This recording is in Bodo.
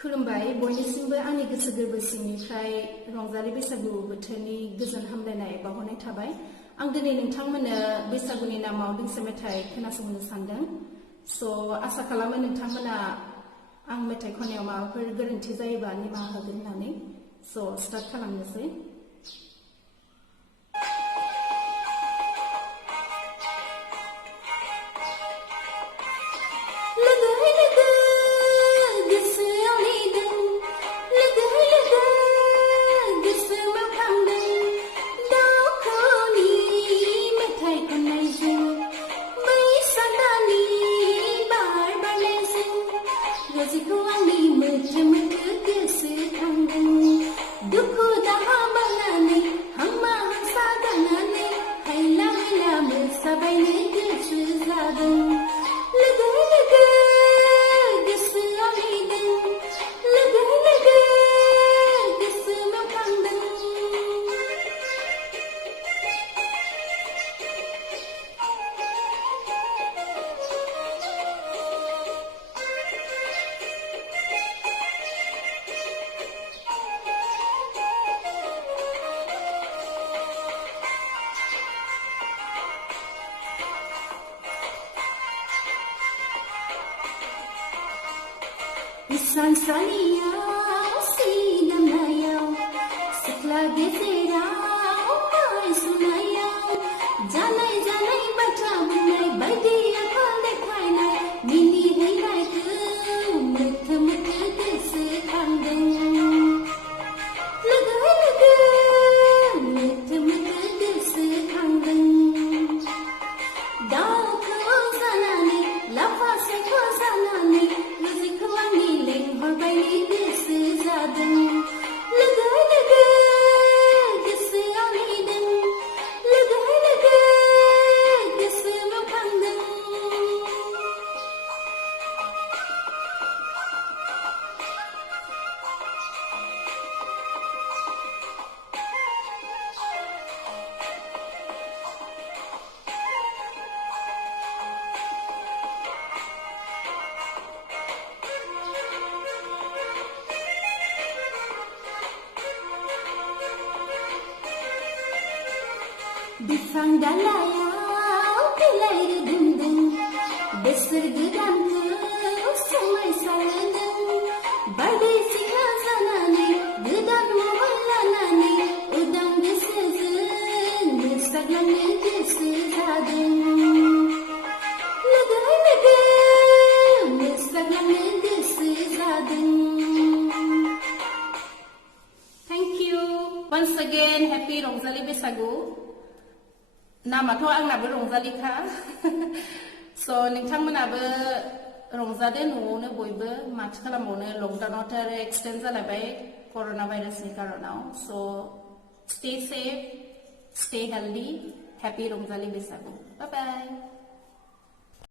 खुलुमबाय बयनिसिमबो आंनि गोसो गोरबो सिंनिफ्राय रंजालि बैसागु बोथोरनि गोजोन हामलायनाय बावहरनाय थाबाय। आं दिनै नोंथांमोननो बैसागुनि नामाव दोंसे मेथाइ खोनासंनो सानदों। आसा खालामो नोंथांमोना आं मेथाइ खननायाव माबाफोर गोरोन्थि जायोबा निमाहा होगोन होननानै। स्टार्ट खालामनोसै। Sansaniyaw, sidamnayaw, sikla gezeraw, ay sunayaw, janay janay bata bunay, baidi akal dekhai nay, mini hai hai tu, mut mut desi kandeng, laga laga, mut mut desi kandeng, dao ko zanani, lafa se ko zanani. Bifang dalayaw, pilay redundung, besar gedangku, semai salandung, badai singhasanani, gedan moholanani, udang desezun, nestaglannya desezadung, lega lega, nestaglannya desezadung. Thank you. Once again, happy Rongzali Besagu. Namato angnaबो रंजालिखा नोंथांमोनाबो रंजादो न'आवनो बयबो माथो खालामबावनो लकडाउनावथ' आरो एक्सटेन्ड जालायबाय कर'ना भाइरासनि कारनाव stay safe, stay healthy, happy रंजालि बैसागु. Bye bye.